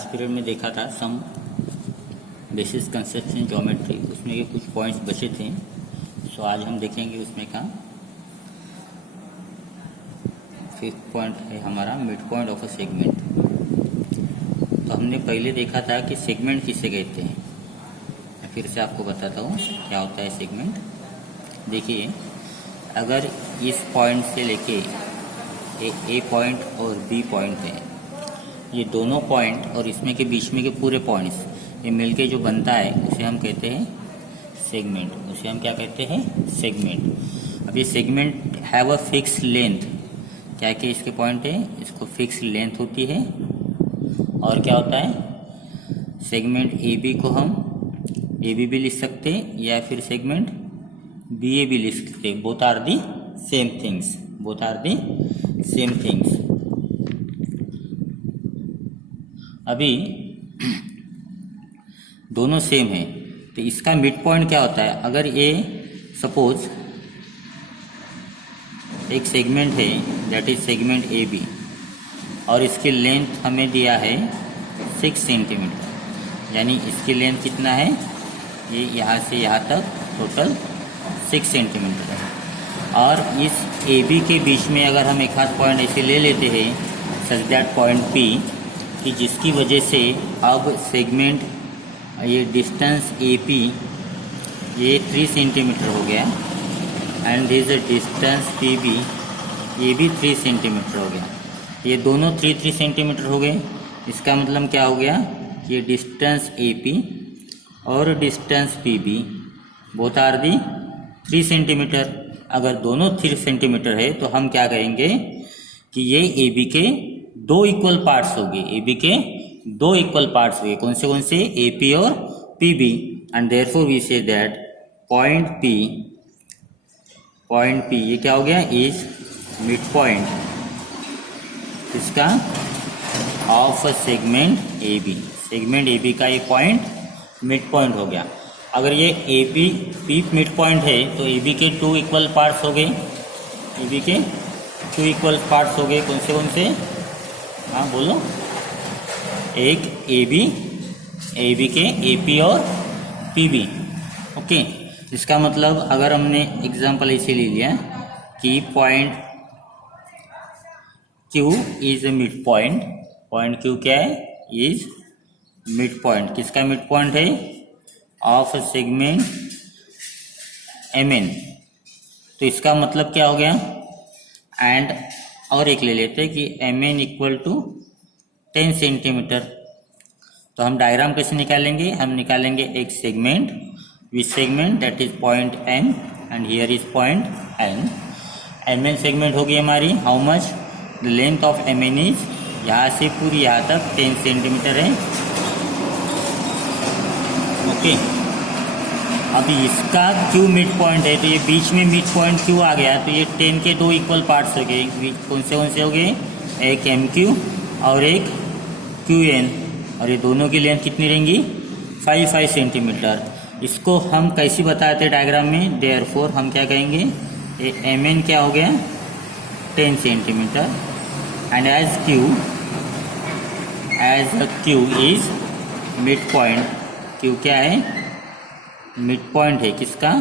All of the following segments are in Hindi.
लास्ट पीरियड में देखा था सम बेसिस कंसेप्ट्स इन ज्योमेट्री, उसमें के कुछ पॉइंट्स बचे थे। सो आज हम देखेंगे उसमें का फिफ्थ पॉइंट है हमारा mid point of a segment. तो हमने पहले देखा था कि सेगमेंट किसे कहते हैं। मैं फिर से आपको बताता हूँ क्या होता है सेगमेंट। देखिए, अगर इस पॉइंट से लेके ए पॉइंट और बी पॉइंट है, ये दोनों पॉइंट और इसमें के बीच में के पूरे पॉइंट्स ये मिलके जो बनता है उसे हम कहते हैं सेगमेंट। उसे हम क्या कहते हैं? सेगमेंट। अब ये segment have a fix length, क्या कि इसके पॉइंट है, इसको फिक्स लेंथ होती है। और क्या होता है, सेगमेंट ए बी को हम ए बी भी लिख सकते हैं या फिर सेगमेंट बी ए भी लिख सकते हैं। Both are the same things, both are the same things. अभी दोनों सेम है तो इसका मिड पॉइंट क्या होता है? अगर ये सपोज एक सेगमेंट है that is segment A B और इसकी लेंथ हमें दिया है 6 सेंटीमीटर, यानी इसकी लेंथ कितना है? ये यहाँ से यहाँ तक टोटल 6 सेंटीमीटर है। और इस ए बी के बीच में अगर हम एक हाथ पॉइंट ऐसे ले लेते हैं सच दैट पॉइंट पी, कि जिसकी वजह से अब सेगमेंट ये डिस्टेंस ए पी ये 3 सेंटीमीटर हो गया and this distance P B ये भी 3 सेंटीमीटर हो गया। ये दोनों 3 सेंटीमीटर हो गए। इसका मतलब क्या हो गया? ये डिस्टेंस ए पी और distance P B both are the 3 centimetre. अगर दोनों 3 सेंटीमीटर है तो हम क्या कहेंगे कि ये ए बी के 2 इक्वल पार्ट्स हो गए। ए बी के 2 इक्वल पार्ट्स हुए। कौन से? ए पी और P B. And therefore we say that point P ये क्या हो गया? इज मिड पॉइंट इसका of segment A B. Segment A B का ये पॉइंट मिड पॉइंट हो गया। अगर ये A B P mid point है तो ए बी के 2 इक्वल पार्ट्स हो गए। ए बी के 2 इक्वल पार्ट्स हो गए। कौन से? हाँ बोलो। एक ए बी के ए पी और पी बी। ओके, इसका मतलब अगर हमने एग्जांपल ऐसे ले लिया कि point Q is a mid point. Point Q क्या है? Is mid point. किसका मिड पॉइंट है? Of segment M N. तो इसका मतलब क्या हो गया? एंड और एक ले लेते हैं कि M N equal to 10 centimetre. तो हम डायग्राम कैसे निकालेंगे? हम निकालेंगे एक segment which segment that is point M and here is point N. M N segment होगी हमारी how much? The length of M N is यहाँ से पूरी यहाँ तक 10 सेंटीमीटर है। ओके, अभी इसका क्यू मिड पॉइंट है तो ये बीच में मिड पॉइंट क्यू आ गया तो ये 10 के 2 इक्वल पार्ट्स हो गए। कौन से हो गए? एक एम क्यू और एक क्यू एन। और ये दोनों की लेंथ कितनी रहेंगी? 5 सेंटीमीटर। इसको हम कैसे बताते हैं डायग्राम में? देयरफॉर हम क्या कहेंगे? ये एम एन क्या हो गया? 10 centimetre and as Q is mid point. Q क्या है? मिड पॉइंट है किसका?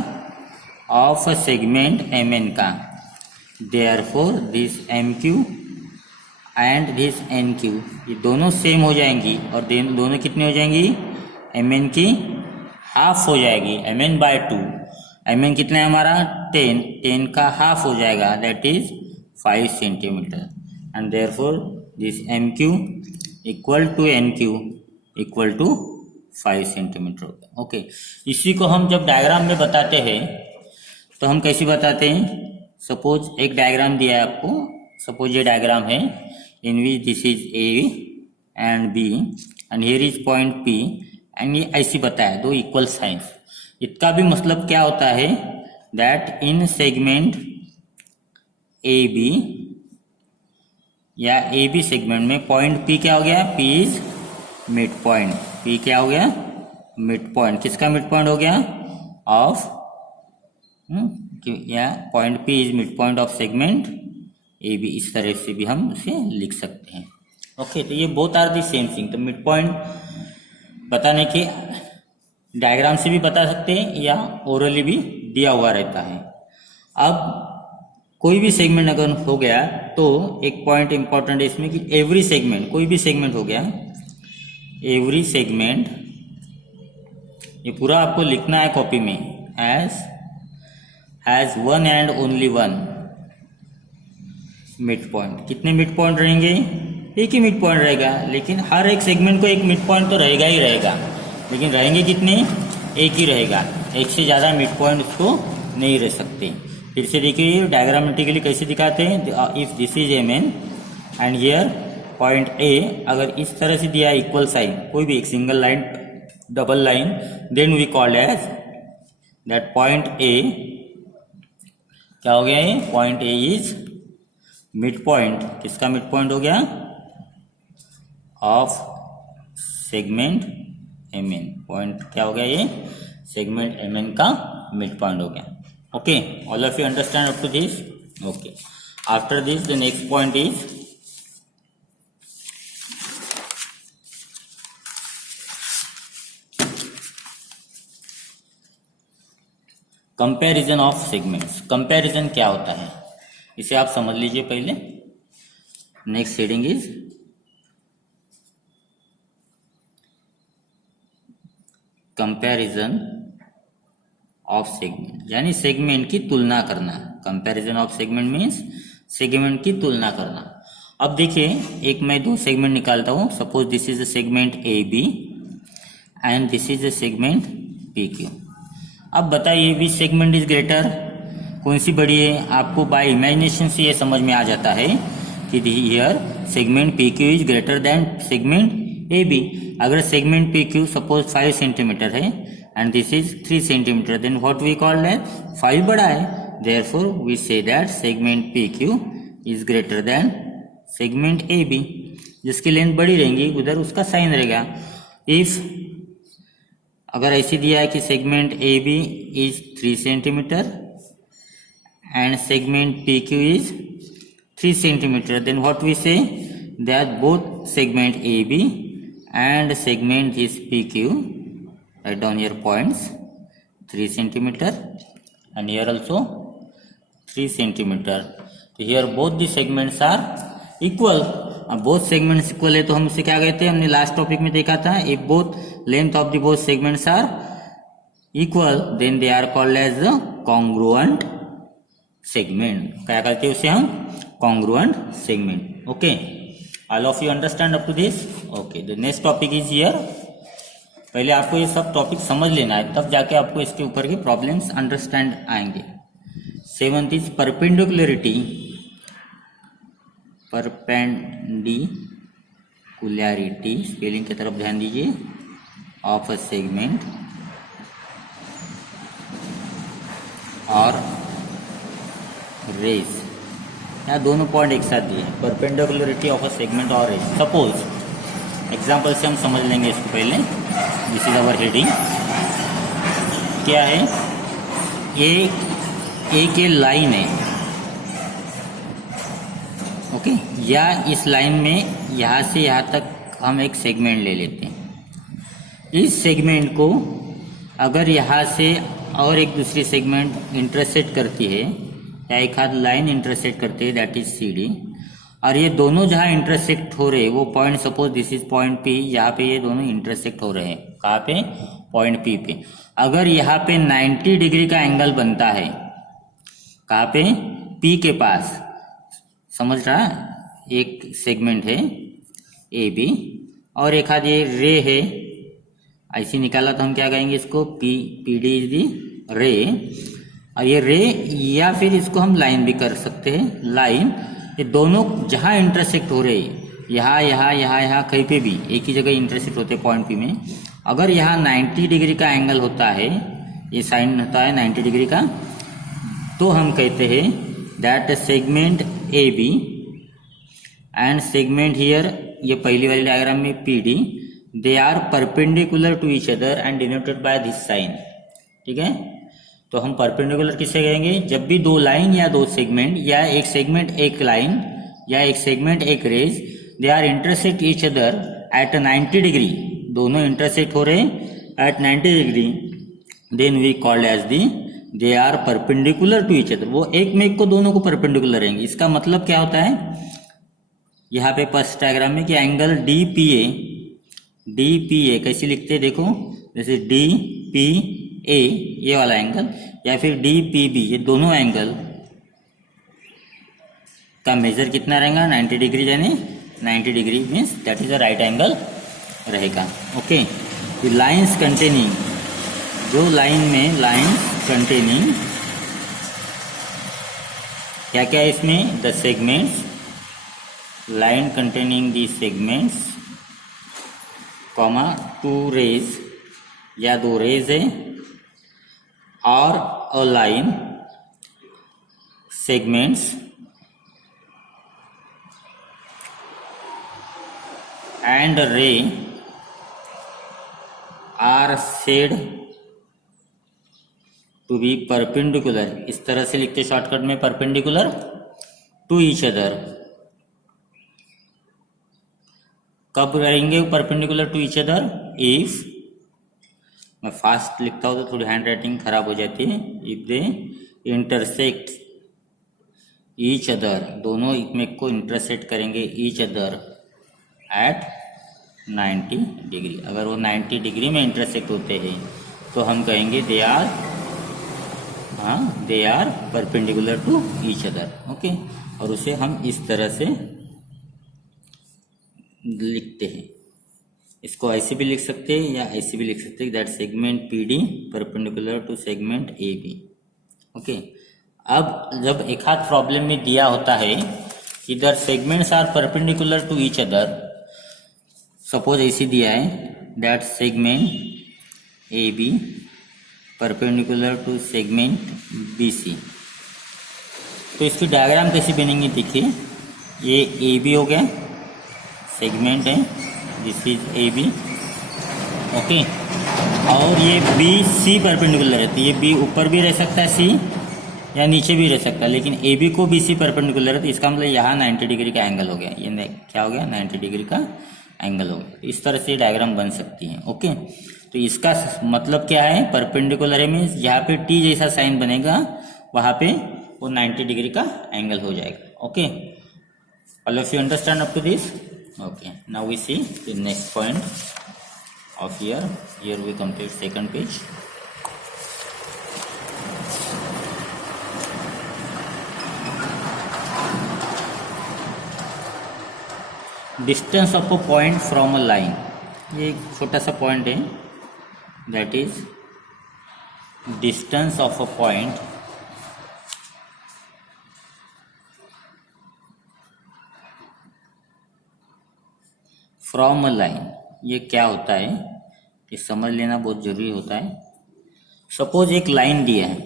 Of a segment M N का। Therefore this M Q and this N Q ये दोनों सेम हो जाएंगी और दोनों कितनी हो जाएंगी? एम एन की हाफ हो जाएगी, M N by 2। M N कितना है हमारा? 10 का हाफ हो जाएगा that is 5 centimetre. And therefore this M Q equal to N Q equal to 5 centimetre होगा। ओके, इसी को हम जब डायग्राम में बताते हैं तो हम कैसे बताते हैं? सपोज एक डायग्राम दिया है आपको। सपोज ये डायग्राम है in which this is A and B and here is point P and ये ऐसी बताया 2 इक्वल साइंस। इसका भी मतलब क्या होता है? That in segment A B या ए बी सेगमेंट में पॉइंट पी क्या हो गया? P is mid point. P क्या हो गया? Mid point. किसका मिड पॉइंट हो गया? ऑफ या point P is mid point of segment A B. इस तरह से भी हम उसे लिख सकते हैं। ओके, तो ये both are the same thing. तो मिड पॉइंट बताने के डायग्राम से भी बता सकते हैं या ओरली भी दिया हुआ रहता है। अब कोई भी सेगमेंट अगर हो गया तो एक पॉइंट इंपॉर्टेंट है इसमें कि एवरी सेगमेंट, कोई भी सेगमेंट हो गया, एवरी सेगमेंट, ये पूरा आपको लिखना है कॉपी में, has one and only one mid point. कितने मिड पॉइंट रहेंगे? एक ही मिड पॉइंट रहेगा, लेकिन हर एक सेगमेंट को एक मिड पॉइंट तो रहेगा ही रहेगा, लेकिन रहेंगे कितने? एक ही रहेगा, एक से ज़्यादा मिड पॉइंट उसको नहीं रह सकते। फिर से देखिए डायग्रामेटिकली कैसे दिखाते हैं। If this is M N and here point A, अगर इस तरह से दिया इक्वल साइन, कोई भी एक single line, double line, then we called as that point A, क्या हो गया ये? Point A is mid point. किसका मिड पॉइंट हो गया? Of segment M N. Point क्या हो गया ये? सेगमेंट एम एन का मिड पॉइंट हो गया। Okay, all of you understand up to this? Okay, after this the next point is comparison of segments. Comparison क्या होता है इसे आप समझ लीजिए पहले। Next heading is comparison of segment, यानी सेगमेंट की तुलना करना। Comparison of segment means segment की तुलना करना। अब देखिए, एक मैं दो सेगमेंट निकालता हूं। Suppose this is a segment A B and this is a segment P Q. अब बताइए विच सेगमेंट इज ग्रेटर, कौन सी बड़ी है? आपको बाय इमेजिनेशन से ये समझ में आ जाता है कि here segment P Q is greater than segment A B. अगर सेगमेंट पी क्यू सपोज 5 सेंटीमीटर है and this is 3 centimetre, then what we called है? 5 बड़ा है, therefore we say that segment P Q is greater than segment A B. जिसकी लेंथ बड़ी रहेंगी उधर उसका साइन रहेगा। इफ अगर ऐसे दिया है कि segment A B is 3 centimetre and segment P Q is 3 centimetre, then what we say that both segment AB and segment this PQ, write down your points, 3 centimeter and here also 3 centimeter. So here both the segments are equal. अब both segments equal है तो हम इसे क्या कहते हैं? हमने लास्ट टॉपिक में देखा था, if both length of the both segments are equal then they are called as the congruent segment. क्या कहते हैं उसे हम? congruent segment. Okay, all of you understand up to this? Okay, the next topic is here. पहले आपको ये सब टॉपिक समझ लेना है, तब जाके आपको इसके ऊपर के प्रॉब्लम्स अंडरस्टैंड आएंगे। 7th is perpendicularity. Perpendicularity spelling की तरफ ध्यान दीजिए। ऑफ अ सेगमेंट और रेस, यहाँ दोनों पॉइंट एक साथ दिए, परपेंडिकुलरिटी ऑफ अ सेगमेंट और रेस। सपोज एग्जांपल से हम समझ लेंगे इसको पहले। This is our heading. क्या है? एक लाइन है, ओके, या इस लाइन में यहाँ से यहाँ तक हम एक सेगमेंट ले लेते हैं। इस सेगमेंट को अगर यहाँ से और एक दूसरी सेगमेंट इंटरसेक्ट करती है या एक हाथ लाइन इंटरसेक्ट करती है, दैट इज सी डी, और ये दोनों जहाँ इंटरसेक्ट हो रहे हैं वो point, suppose this is point P, यहाँ पे ये दोनों इंटरसेक्ट हो रहे हैं। कहाँ पे? पॉइंट पी पे। अगर यहाँ पे 90 डिग्री का एंगल बनता है, कहाँ पे? पी के पास। समझ रहा? एक सेगमेंट है ए बी और एक हाथ ये रे है, ऐसे निकाला तो हम क्या कहेंगे इसको? पी डी इज दी रे। और ये रे, या फिर इसको हम लाइन भी कर सकते हैं, लाइन। ये दोनों जहाँ इंटरसेक्ट हो रहे हैं, यहाँ यहाँ यहाँ यहाँ कहीं पे भी एक ही जगह इंटरसेक्ट होते हैं पॉइंट पी में। अगर यहाँ 90 डिग्री का एंगल होता है, ये साइन होता है 90 डिग्री का, तो हम कहते हैं that segment A B and segment here, ये पहली वाली डायग्राम में P D, they are perpendicular to each other and denoted by this sign. ठीक है, तो हम परपेंडिकुलर किससे कहेंगे? जब भी दो लाइन या दो सेगमेंट, या एक सेगमेंट एक लाइन या एक सेगमेंट एक rays they are intersect each other at 90 degree, दोनों इंटरसेक्ट हो रहे at 90 degree, then we called as the they are perpendicular to each other, वो एक में एक को दोनों को परपेंडिकुलर रहेंगे। इसका मतलब क्या होता है यहाँ पे फर्स्ट डायग्राम में कि एंगल डी पी ए कैसे लिखते हैं देखो, जैसे डी पी ए ये वाला एंगल या फिर डी पी बी, ये दोनों एंगल का मेजर कितना रहेगा 90 डिग्री, यानी 90 degree means that is a right angle रहेगा। ओके, लाइंस कंटेनिंग, जो लाइन में लाइंस कंटेनिंग क्या क्या है इसमें, the segments, line containing the segments comma two rays या दो रेज है, और a line segments and ray are said to be perpendicular, इस तरह से लिखते शॉर्टकट में, परपेंडिकुलर टू ईच अदर। कब रहेंगे perpendicular to each other, if, मैं फास्ट लिखता हूँ तो थोड़ी हैंड राइटिंग खराब हो जाती है, if they intersect each other, दोनों एक में को इंटरसेक्ट करेंगे ईच अदर एट 90 डिग्री, अगर वो 90 डिग्री में इंटरसेक्ट होते हैं तो हम कहेंगे they are perpendicular to each other. Okay, और उसे हम इस तरह से लिखते हैं, इसको ऐसे भी लिख सकते हैं या ऐसे भी लिख सकते हैं, that segment P D perpendicular to segment A B. Okay, अब जब एक हाथ प्रॉब्लम में दिया होता है इधर segments are perpendicular to each other, suppose ऐसे दिया है that segment A B perpendicular to segment B C, तो इसकी डायग्राम कैसी बनेंगी देखिए, ये ए बी हो गया, सेगमेंट है, this is A B. Okay, और ये बी सी परपेंडिकुलर रहती है, ये बी ऊपर भी रह सकता है सी या नीचे भी रह सकता है, लेकिन ए बी को बी सी परपेंडिकुलर है, तो इसका मतलब यहाँ 90 डिग्री का एंगल हो गया, ये क्या हो गया 90 डिग्री का एंगल हो गया। इस तरह से डायग्राम बन सकती है। ओके, तो इसका मतलब क्या है, परपेंडिकुलर है मीन्स जहाँ पे टी जैसा साइन बनेगा वहाँ पे वो 90 डिग्री का एंगल हो जाएगा। Okay, all of you understand up to this? Okay, now we see the next point of here. Here we complete second page. Distance of a point from a line. ये एक छोटा सा पॉइंट है, that is distance of a point from a line. ये क्या होता है ये समझ लेना बहुत जरूरी होता है। सपोज एक लाइन दिया है,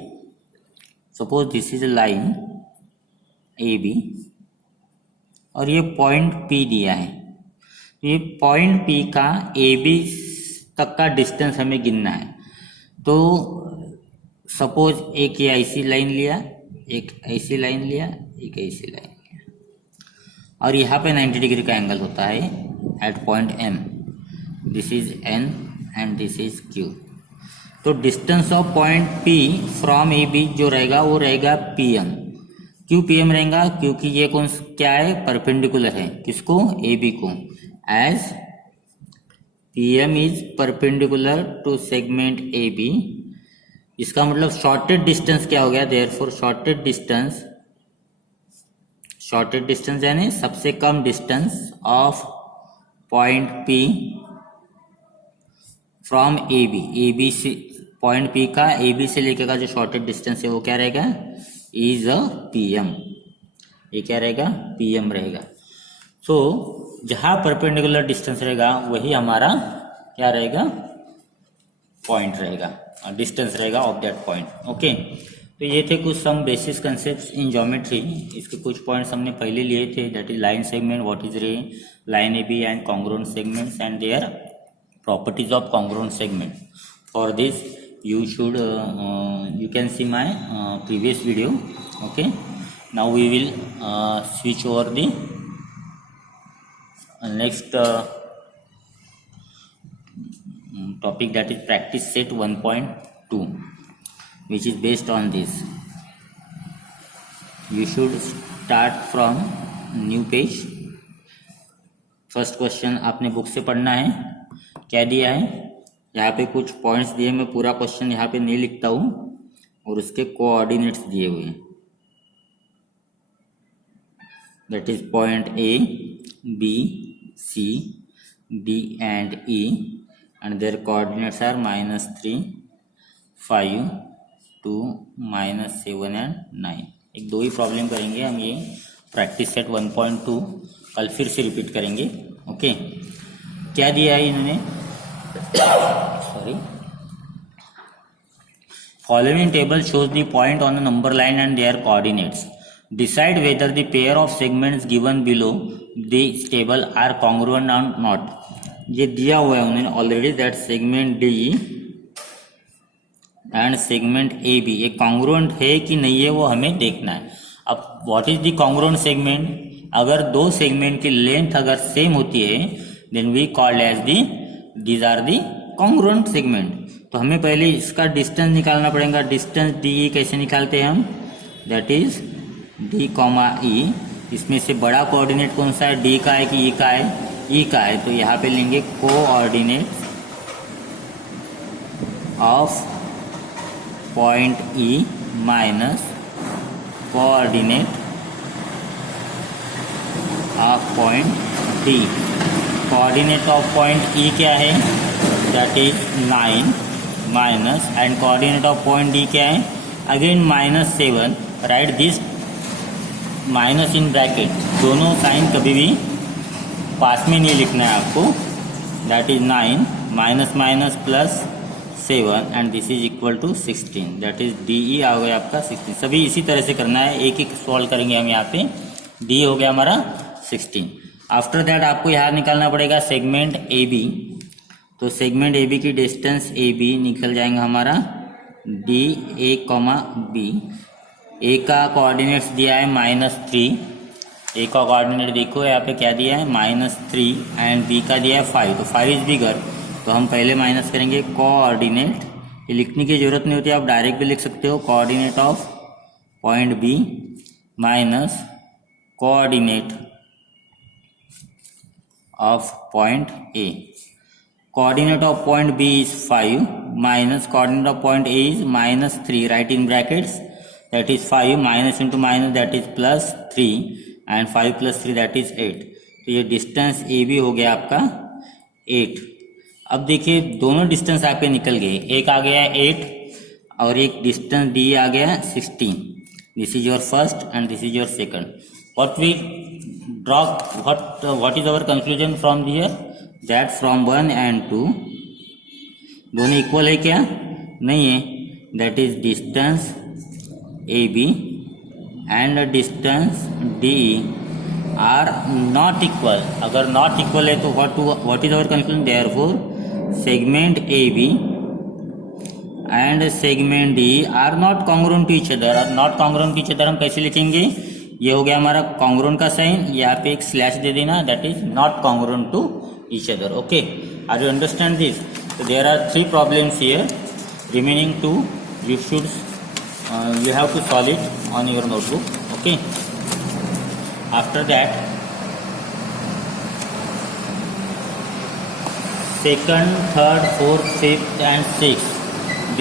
suppose this is a line A B और ये पॉइंट पी दिया है, ये पॉइंट पी का ए बी तक का डिस्टेंस हमें गिनना है। तो सपोज एक ये ऐसी लाइन लिया, एक ऐसी लाइन लिया, एक ऐसी लाइन लिया, और यहाँ पे 90 डिग्री का एंगल होता है at point M, this is N and this is Q। तो distance of point P from A B जो रहेगा वो रहेगा PM। क्यों PM रहेगा? क्योंकि ये कौन क्या है, परपेंडिकुलर है, किसको, ए बी को, as PM is perpendicular to segment A B. इसका मतलब शॉर्टेड डिस्टेंस क्या हो गया, देयरफॉर शॉर्टेड डिस्टेंस यानी सबसे कम distance of point P from A B से, पॉइंट P का ए बी से लेकर का जो शॉर्टेड डिस्टेंस है वो क्या रहेगा, इज अ PM। ये क्या रहेगा, PM रहेगा। सो जहाँ परपेंडिकुलर डिस्टेंस रहेगा वही हमारा क्या रहेगा, पॉइंट रहेगा, डिस्टेंस रहेगा ऑफ दैट पॉइंट। ओके, तो ये थे कुछ some basic concepts in geometry. इसके कुछ पॉइंट्स हमने पहले लिए थे, that is line segment, what is ray, line AB and congruent segments and their properties of congruent segment. For this you should you can see my previous video. Okay, now we will switch over the next topic, that is practice set 1.2, which is based on this. You should start from new page. First question आपने बुक से पढ़ना है. क्या दिया है यहाँ पे, कुछ पॉइंट्स दिए, मैं पूरा क्वेश्चन यहाँ पे नहीं लिखता हूँ, और उसके कोऑर्डिनेट्स दिए हुए हैं. That is point A, B, C, D and E, and their coordinates are -3, 5, 2, -7 and 9. एक दो ही प्रॉब्लम करेंगे हम. ये प्रैक्टिस सेट 1.2 कल फिर से रिपीट करेंगे. ओके, क्या दिया है इन्होंने, sorry. Following table shows the point on the number line and their coordinates. Decide whether the pair of segments given below this table are congruent or not. ये दिया हुआ है उन्होंने already, that segment D and segment AB ये कॉन्ग्रुएंट है कि नहीं है वो हमें देखना है. अब what is the congruent segment. अगर दो सेगमेंट की लेंथ अगर सेम होती है then we called as these are the congruent segment. तो हमें पहले इसका डिस्टेंस निकालना पड़ेगा. डिस्टेंस DE कैसे निकालते हैं हम, दैट इज D, E. इसमें से बड़ा कोऑर्डिनेट कौन सा है, D का है कि E का है, E का है. तो यहाँ पे लेंगे coordinate of point E minus coordinate of point D. Coordinate of point E क्या है, that is 9 minus, and coordinate of point D क्या है, again -7. Write this minus in bracket. दोनों साइन कभी भी पास में नहीं लिखना है आपको. That is 9 minus minus plus 7 and this is equal to 16. That is DE आ गया आपका 16. सभी इसी तरह से करना है, एक एक सॉल्व करेंगे हम. यहाँ पे D हो गया हमारा 16. आफ्टर दैट आपको यहाँ निकालना पड़ेगा सेगमेंट AB. तो सेगमेंट AB की डिस्टेंस AB निकल जाएगा हमारा DA, B. A का कोऑर्डिनेट्स दिया है -3. A का कोऑर्डिनेट देखो यहाँ पे क्या दिया है, -3, एंड B का दिया है 5. तो 5 इज बिगर, तो हम पहले माइनस करेंगे कोऑर्डिनेट. ये लिखने की जरूरत नहीं होती, आप डायरेक्ट भी लिख सकते हो. Coordinate of point B minus coordinate of point A. Coordinate of point B is 5 minus coordinate of point A is -3. Right in brackets, that is 5 minus into minus, that is +3, and 5 + 3 that is 8. तो ये डिस्टेंस AB हो गया आपका 8. अब देखिए दोनों डिस्टेंस आपके निकल गए. एक आ गया 8 और एक डिस्टेंस D आ गया 16. This is your first and this is your second. What we draw, what is our conclusion from here, that from 1 and 2 दोनों इक्वल है क्या, नहीं है. That is distance AB and distance DE are not equal. अगर नॉट इक्वल है तो what is our conclusion, therefore segment AB and segment DE are not congruent to each other. और not congruent to each other हम कैसे लिखेंगे, ये हो गया हमारा कॉन्ग्रुएंट का साइन, यहाँ पे एक स्लैश दे देना, that is not congruent to each other. Okay, are you understand this. So there are 3 problems here. Remaining 2 you should you have to solve it on your notebook. Okay. After that, second, third, fourth, fifth and sixth,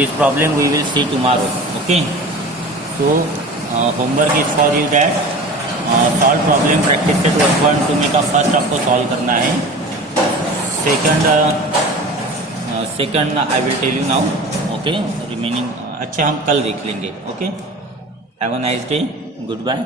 this problem we will see tomorrow. Okay. So homework is for you that solve problem practice set 1.2 में का first आपको solve करना है. Second I will tell you now. Okay. Remaining अच्छा हम कल देख लेंगे. Okay. Have a nice day. Goodbye.